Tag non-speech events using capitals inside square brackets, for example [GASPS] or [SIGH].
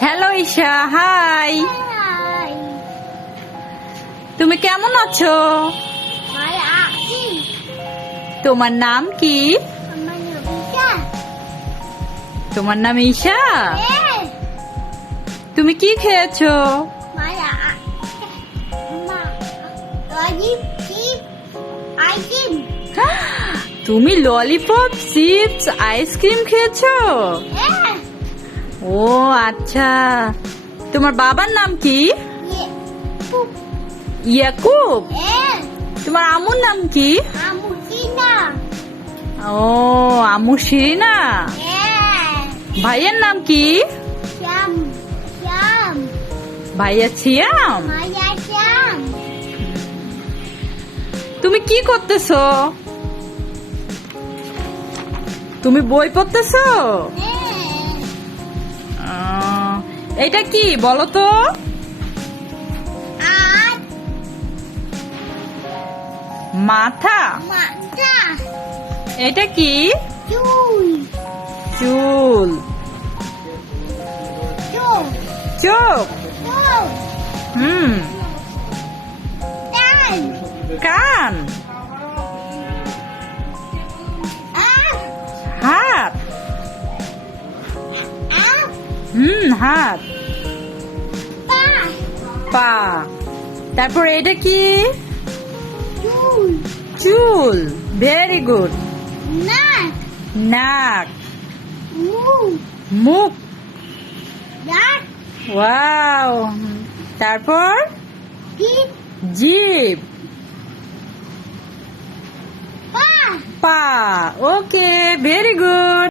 Hello Isha high তুমি কেমন আছো? তোমার নাম কি? তোমার নাম ঈশা? তুমি কি খেয়েছো. [GASPS] তুমি ললিপপ চিপস আইসক্রিম খেয়েছো? Yes. ও আচ্ছা। তোমার বাবার নাম কি. ইয়াকুব। তোমার আমুর নাম কি? ও আমু শিরিনা ভাইয়ের নাম কি. ভাইয়া yum. তুমি কি করতেছো? তুমি বই পড়তেছো. আহ, এটা কি বলো তো? মাথা। এটা কি? চুল. চোখ। হুম। কান। হুম হাত। পা। তারপর এটা কি? চুল। Very good. নাক। মুখ. ওয়াও তারপর. জিভ। পা। Okay very good